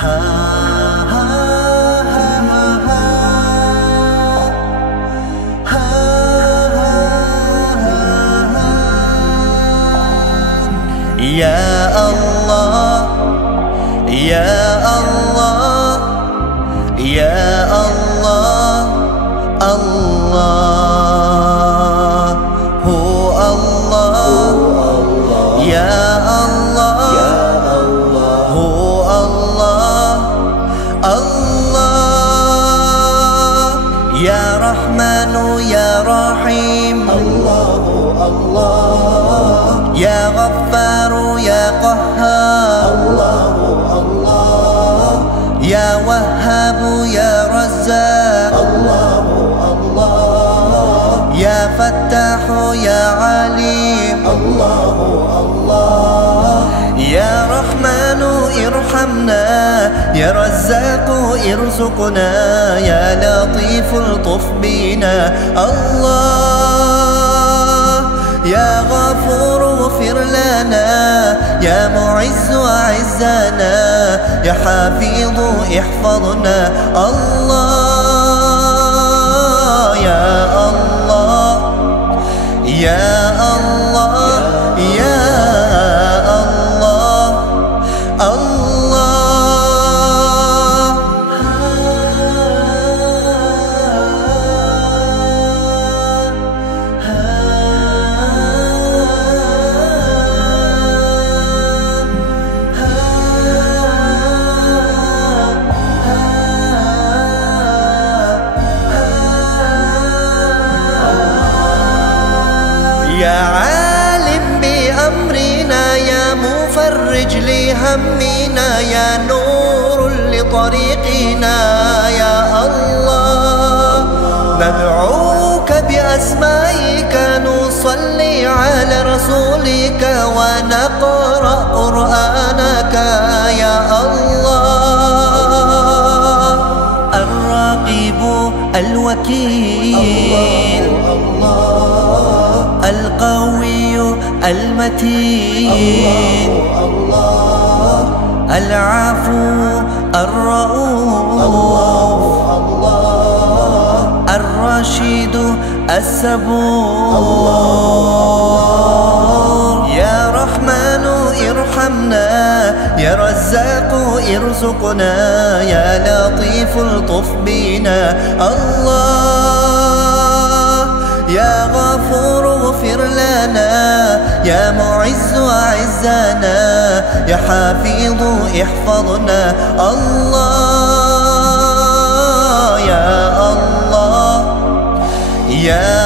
Ya Allah, Ya Allah, Ya Allah, Allahu Allah, Ya Allah, Hu Allah, Allah, Ya Rahmanu Ya Rahim, Allahu Allah, Ya Ghaffaru Ya Qahhar, Allahu Allah, Ya Wahhabu Ya Razzaq, Allahu Allah, Ya Fattahu Ya Alim, Allahu Allah, Ya Rahmanu irhamna, Ya Razzaqu irzuqna, Ya Latifu ltuf bina, Allah, Ya Ghafuru ighfir lana, Ya Mu'izzu a'izzana, Ya Hafizu ihfazna, Allah, Ya Allah, Ya Allah, Ya Allah, Allah. يا عالم بأمرنا، يا مفرج لهمنا، يا نور لطريقنا، يا الله ندعوك بأسمائك، نصلي على رسولك ونقرأ قرآنك، يا الله الرقيب الوكيل، القوي المتين، العفو الرؤوف، الرشيد الصبور، يا رحمن ارحمنا، يا رزاق ارزقنا، يا لطيف الطف بنا، الله، يا غفور اغفر لنا، يا معز اعزنا، يا حفيظ احفظنا، الله، يا الله، يا